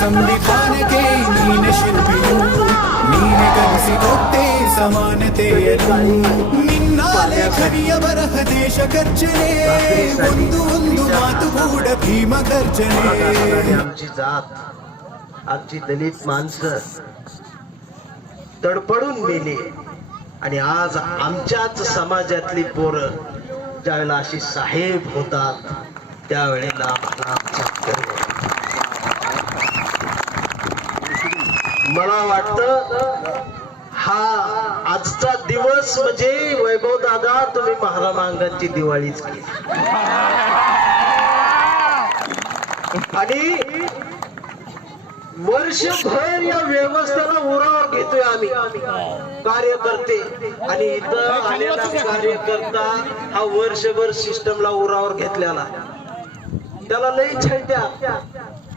संविधान के नीन शिल्पियों नीन कनसिकोत्ते समानತೆಯನು ನಿನ್ನಾಲೆ ಕವಿಯ ಬರಹ ದೇಶ ಗರ್ಜನೆ ಒಂದು ಒಂದು ಮಾತು ಕೂಡ ಭೀಮ ಗರ್ಜನೆ आमची जात आमची दलित माणसं तडपडून मेली आणि आज आमच्याच समाजातली पोरं ज्यावेळेला अशी साहेब होतात त्यावेळेला आम्हाला आमचा गर्व होतो. मला वाटतं हा आजचा दिवस म्हणजे वैभव दादा तुम्ही महारामांगांची दिवाळीच केली आणि वर्षभर या व्यवस्थेला उरावर घेतोय आम्ही कार्यकर्ते आणि इथं आलेला कार्यकर्ता हा वर्षभर सिस्टमला उरावर घेतलेला त्याला लई छळत्या